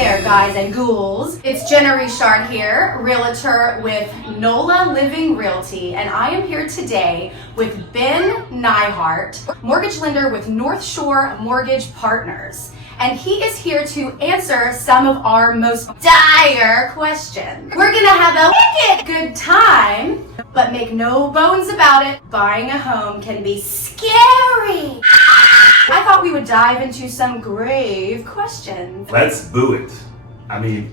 there, guys and ghouls. It's Jenna Richard here, Realtor with NOLA Living Realty, and I am here today with Ben Nihart, mortgage lender with Northshore Mortgage Partners. And he is here to answer some of our most dire questions. We're gonna have a wicked good time, but make no bones about it, buying a home can be scary. I thought we would dive into some grave questions. Let's boo it.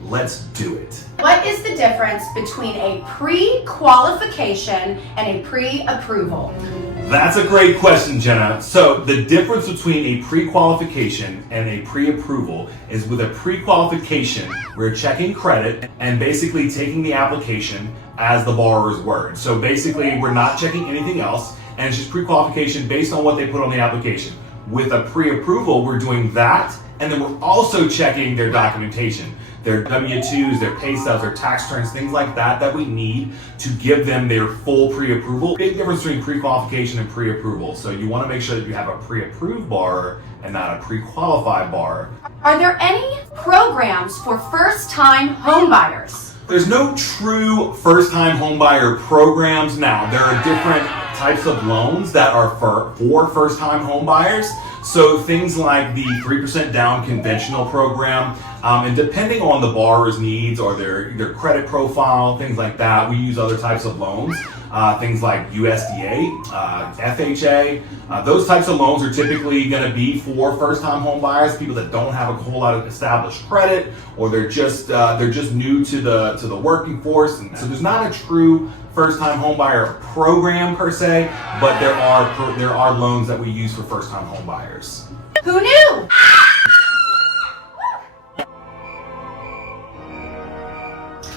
Let's do it. What is the difference between a pre-qualification and a pre-approval? That's a great question, Jenna. So the difference between a pre-qualification and a pre-approval is with a pre-qualification, we're checking credit and basically taking the application as the borrower's word. So basically, we're not checking anything else, and it's just pre-qualification based on what they put on the application. With a pre-approval, we're doing that, and then we're also checking their documentation, their W-2s, their pay stubs, their tax returns, things like that that we need to give them their full pre-approval. Big difference between pre-qualification and pre-approval. So you want to make sure that you have a pre-approved borrower and not a pre-qualified borrower. Are there any programs for first-time homebuyers? There's no true first-time homebuyer programs now. There are different types of loans that are for first-time homebuyers. So things like the 3% down conventional program, and depending on the borrower's needs or their credit profile, things like that, we use other types of loans. Things like USDA, FHA, those types of loans are typically going to be for first-time home buyers, people that don't have a whole lot of established credit, or they're just new to the working force. And so there's not a true first-time home buyer program per se, but there are loans that we use for first-time home buyers. Who knew?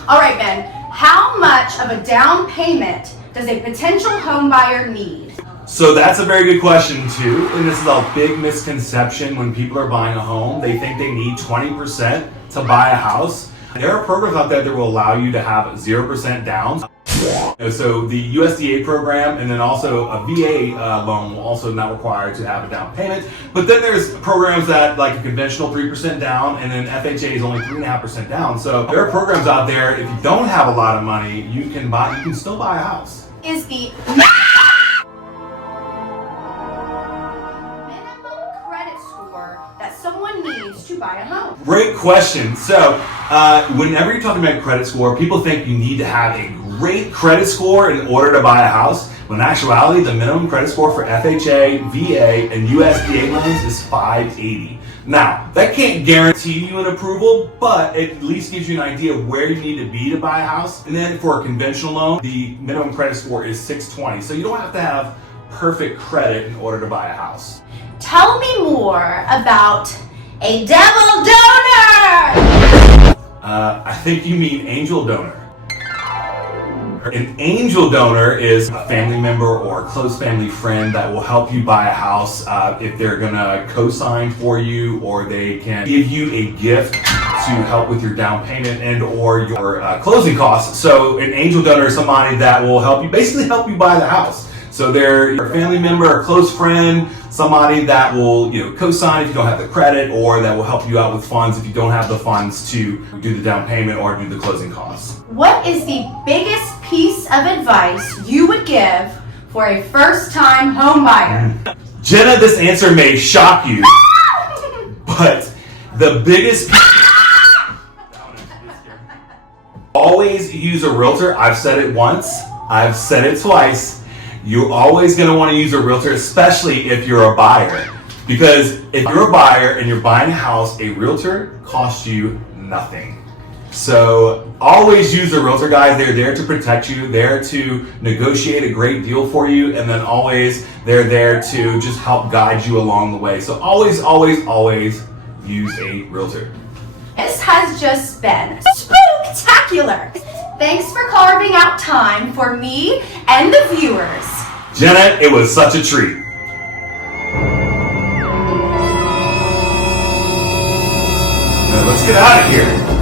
All right, Ben, how much of a down payment does a potential home buyer need? So that's a very good question too, and this is a big misconception when people are buying a home. They think they need 20% to buy a house. There are programs out there that will allow you to have 0% down. So the USDA program and then also a VA loan will also not require to have a down payment. But then there's programs that like a conventional 3% down, and then FHA is only 3.5% down. So there are programs out there, if you don't have a lot of money, you can still buy a house. Is the minimum credit score that someone needs to buy a home? Great question. So whenever you're talking about credit score, people think you need to have a great credit score in order to buy a house. When in actuality, the minimum credit score for FHA, VA, and USDA loans is 580. Now, that can't guarantee you an approval, but it at least gives you an idea of where you need to be to buy a house. And then for a conventional loan, the minimum credit score is 620. So you don't have to have perfect credit in order to buy a house. Tell me more about a devil donor! I think you mean angel donor. An angel donor is a family member or a close family friend that will help you buy a house if they're gonna co-sign for you, or they can give you a gift to help with your down payment and or your closing costs. So an angel donor is somebody that will basically help you buy the house. So they're your family member, a close friend, somebody that will co-sign if you don't have the credit, or that will help you out with funds if you don't have the funds to do the down payment or do the closing costs. What is the biggest piece of advice you would give for a first-time home buyer? Jenna, this answer may shock you, but the biggest always use a realtor. I've said it once, I've said it twice. You're always going to want to use a realtor, especially if you're a buyer. Because if you're a buyer and you're buying a house, a realtor costs you nothing. So always use a realtor, guys. They're there to protect you, there to negotiate a great deal for you, and then always they're there to just help guide you along the way. So always, always, always use a realtor. This has just been spooktacular. Thanks for carving out time for me and the viewers. Jenna, it was such a treat. Now let's get out of here.